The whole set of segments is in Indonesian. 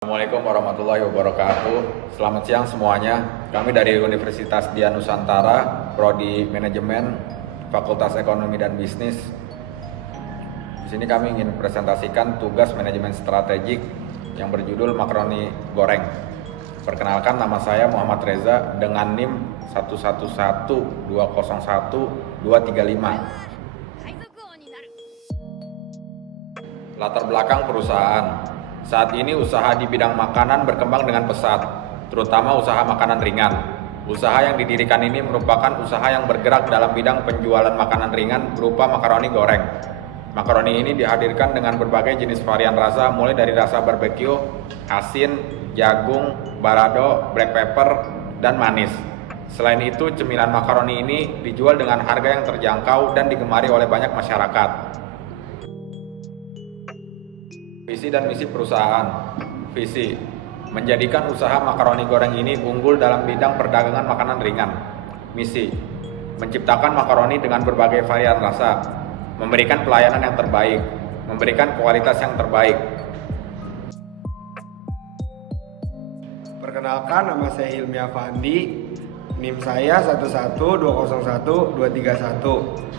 Assalamualaikum warahmatullahi wabarakatuh. Selamat siang semuanya. Kami dari Universitas Dian Nusantara, Prodi Manajemen, Fakultas Ekonomi dan Bisnis. Di sini kami ingin presentasikan tugas manajemen strategik yang berjudul makaroni goreng. Perkenalkan, nama saya Muhammad Reza dengan NIM 111201-235. Latar belakang perusahaan. Saat ini usaha di bidang makanan berkembang dengan pesat, terutama usaha makanan ringan. Usaha yang didirikan ini merupakan usaha yang bergerak dalam bidang penjualan makanan ringan berupa makaroni goreng. Makaroni ini dihadirkan dengan berbagai jenis varian rasa, mulai dari rasa barbecue, asin, jagung, balado, black pepper, dan manis. Selain itu, cemilan makaroni ini dijual dengan harga yang terjangkau dan digemari oleh banyak masyarakat. Visi dan misi perusahaan. Visi: menjadikan usaha makaroni goreng ini unggul dalam bidang perdagangan makanan ringan. Misi: menciptakan makaroni dengan berbagai varian rasa, memberikan pelayanan yang terbaik, memberikan kualitas yang terbaik. Perkenalkan, nama saya Hilmi Afandi, NIM saya 11201-231.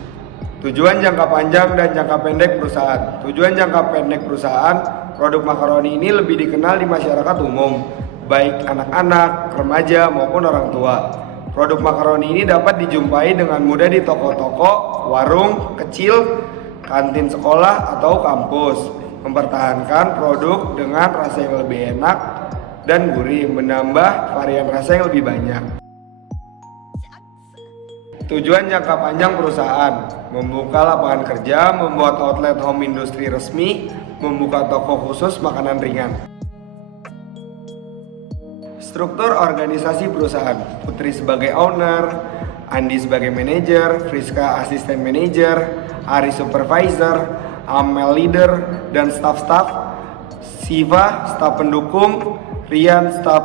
Tujuan jangka panjang dan jangka pendek perusahaan. Tujuan jangka pendek perusahaan, produk makaroni ini lebih dikenal di masyarakat umum, baik anak-anak, remaja maupun orang tua. Produk makaroni ini dapat dijumpai dengan mudah di toko-toko, warung kecil, kantin sekolah atau kampus. Mempertahankan produk dengan rasa yang lebih enak dan gurih, menambah varian rasa yang lebih banyak. Tujuan jangka panjang perusahaan: membuka lapangan kerja, membuat outlet home industry resmi, membuka toko khusus makanan ringan. Struktur organisasi perusahaan: Putri sebagai owner, Andi sebagai manajer, Friska asisten manajer, Ari supervisor, Amel leader dan staff-staff, Siva staf pendukung, Rian staf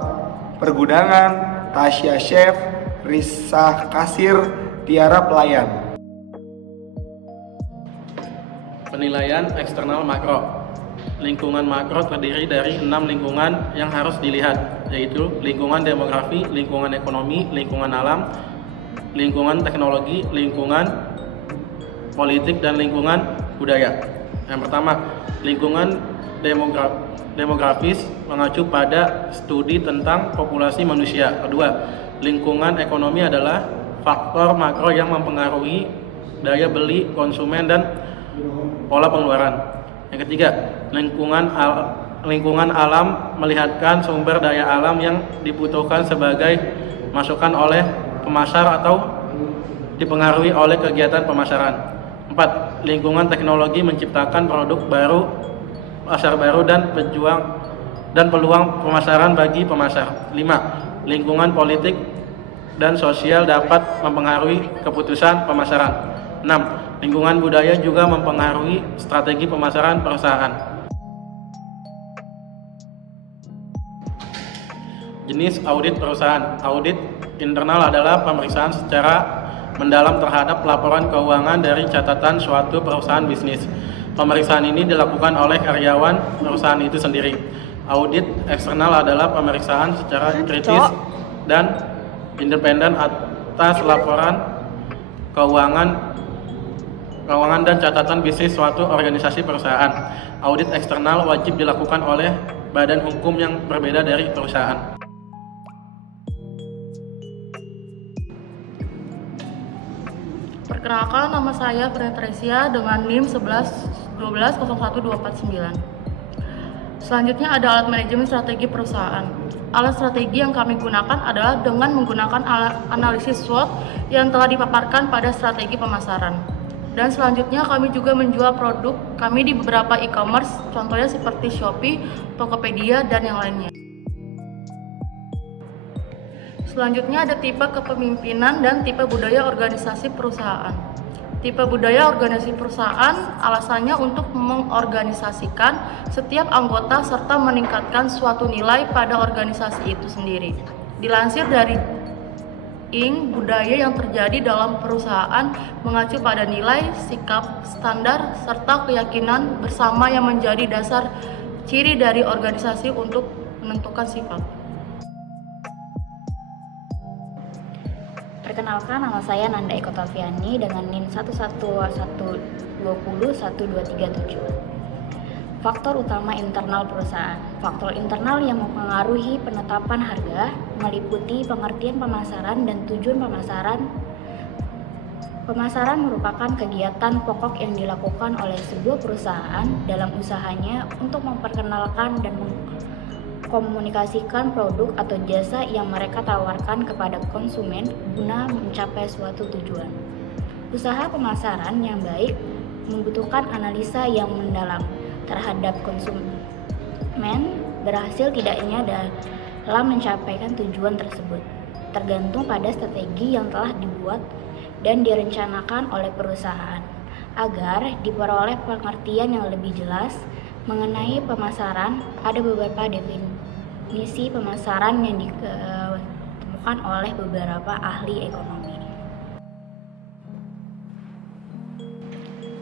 pergudangan, Tasya chef, Risa kasir, Tiara pelayan. Penilaian eksternal makro. Lingkungan makro terdiri dari 6 lingkungan yang harus dilihat, yaitu lingkungan demografi, lingkungan ekonomi, lingkungan alam, lingkungan teknologi, lingkungan politik, dan lingkungan budaya. Yang pertama, lingkungan demografis mengacu pada studi tentang populasi manusia. Kedua, lingkungan ekonomi adalah faktor makro yang mempengaruhi daya beli konsumen dan pola pengeluaran. Yang ketiga, lingkungan alam melihatkan sumber daya alam yang dibutuhkan sebagai masukan oleh pemasar atau dipengaruhi oleh kegiatan pemasaran. 4. Lingkungan teknologi menciptakan produk baru, pasar baru, dan peluang pemasaran bagi pemasar. 5. Lingkungan politik dan sosial dapat mempengaruhi keputusan pemasaran. 6. Lingkungan budaya juga mempengaruhi strategi pemasaran perusahaan. Jenis audit perusahaan. Audit internal adalah pemeriksaan secara mendalam terhadap laporan keuangan dari catatan suatu perusahaan bisnis. Pemeriksaan ini dilakukan oleh karyawan perusahaan itu sendiri. Audit eksternal adalah pemeriksaan secara kritis dan independen atas laporan keuangan dan catatan bisnis suatu organisasi perusahaan. Audit eksternal wajib dilakukan oleh badan hukum yang berbeda dari perusahaan. Perkenalkan, nama saya Fretresia dengan NIM 111201-249. Selanjutnya ada alat manajemen strategi perusahaan. Alat strategi yang kami gunakan adalah dengan menggunakan analisis SWOT yang telah dipaparkan pada strategi pemasaran. Dan selanjutnya kami juga menjual produk kami di beberapa e-commerce, contohnya seperti Shopee, Tokopedia, dan yang lainnya. Selanjutnya ada tipe kepemimpinan dan tipe budaya organisasi perusahaan. Tipe budaya organisasi perusahaan alasannya untuk mengorganisasikan setiap anggota serta meningkatkan suatu nilai pada organisasi itu sendiri. Dilansir dari budaya yang terjadi dalam perusahaan mengacu pada nilai, sikap, standar, serta keyakinan bersama yang menjadi dasar ciri dari organisasi untuk menentukan sifat. Perkenalkan, nama saya Nanda Eko Tafiani dengan NIM 111201237. Faktor utama internal perusahaan. Faktor internal yang mempengaruhi penetapan harga meliputi pengertian pemasaran dan tujuan pemasaran. Pemasaran merupakan kegiatan pokok yang dilakukan oleh sebuah perusahaan dalam usahanya untuk memperkenalkan dan mengkomunikasikan produk atau jasa yang mereka tawarkan kepada konsumen guna mencapai suatu tujuan. Usaha pemasaran yang baik membutuhkan analisa yang mendalam terhadap konsumen, berhasil tidaknya dalam mencapaikan tujuan tersebut tergantung pada strategi yang telah dibuat dan direncanakan oleh perusahaan agar diperoleh pengertian yang lebih jelas mengenai pemasaran. Ada beberapa definisi pemasaran yang ditemukan oleh beberapa ahli ekonomi.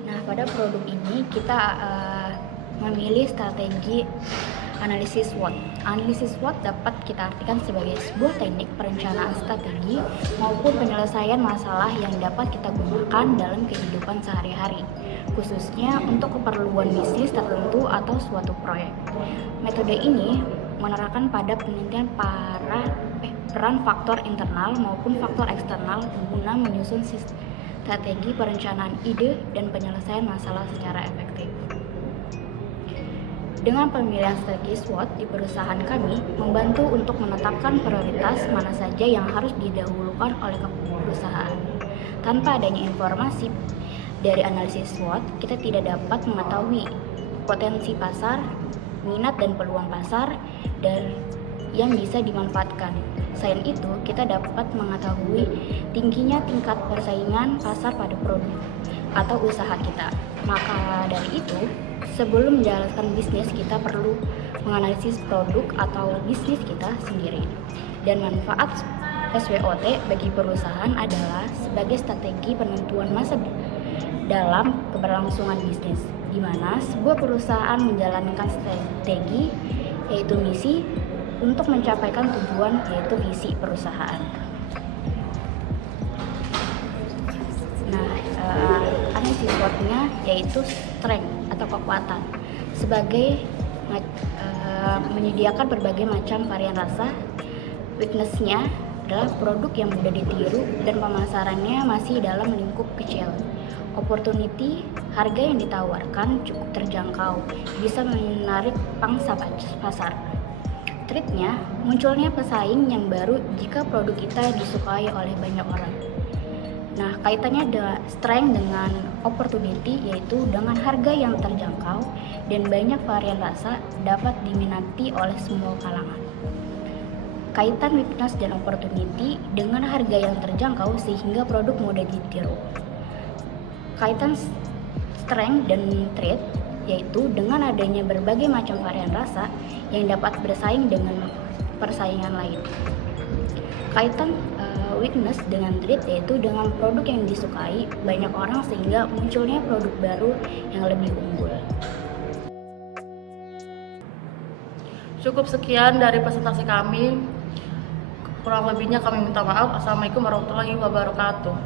Nah, pada produk ini kita memilih strategi analisis SWOT. Analisis SWOT dapat kita artikan sebagai sebuah teknik perencanaan strategi maupun penyelesaian masalah yang dapat kita gunakan dalam kehidupan sehari-hari, khususnya untuk keperluan bisnis tertentu atau suatu proyek. Metode ini menerapkan pada penelitian peran faktor internal maupun faktor eksternal guna menyusun strategi perencanaan ide dan penyelesaian masalah secara efektif. Dengan pemilihan strategi SWOT di perusahaan kami membantu untuk menetapkan prioritas mana saja yang harus didahulukan oleh perusahaan. Tanpa adanya informasi dari analisis SWOT, kita tidak dapat mengetahui potensi pasar, minat dan peluang pasar yang bisa dimanfaatkan. Selain itu, kita dapat mengetahui tingginya tingkat persaingan pasar pada produk atau usaha kita. Maka dari itu, sebelum menjalankan bisnis, kita perlu menganalisis produk atau bisnis kita sendiri. Dan manfaat SWOT bagi perusahaan adalah sebagai strategi penentuan masa dalam keberlangsungan bisnis, di mana sebuah perusahaan menjalankan strategi, yaitu misi, untuk mencapaikan tujuan, yaitu visi perusahaan. Nah, analisis SWOT-nya yaitu strength atau kekuatan sebagai menyediakan berbagai macam varian rasa. Weakness-nya adalah produk yang mudah ditiru dan pemasarannya masih dalam lingkup kecil. Opportunity, harga yang ditawarkan cukup terjangkau, bisa menarik pangsa pasar. Threat-nya, munculnya pesaing yang baru jika produk kita disukai oleh banyak orang. Nah, kaitannya strength dengan opportunity, yaitu dengan harga yang terjangkau dan banyak varian rasa dapat diminati oleh semua kalangan. Kaitan weakness dan opportunity dengan harga yang terjangkau sehingga produk mudah ditiru. Kaitan strength dan threat, yaitu dengan adanya berbagai macam varian rasa yang dapat bersaing dengan persaingan lain. Kaitan weakness dengan threat, yaitu dengan produk yang disukai banyak orang sehingga munculnya produk baru yang lebih unggul. Cukup sekian dari presentasi kami. Kurang lebihnya kami minta maaf. Assalamualaikum warahmatullahi wabarakatuh.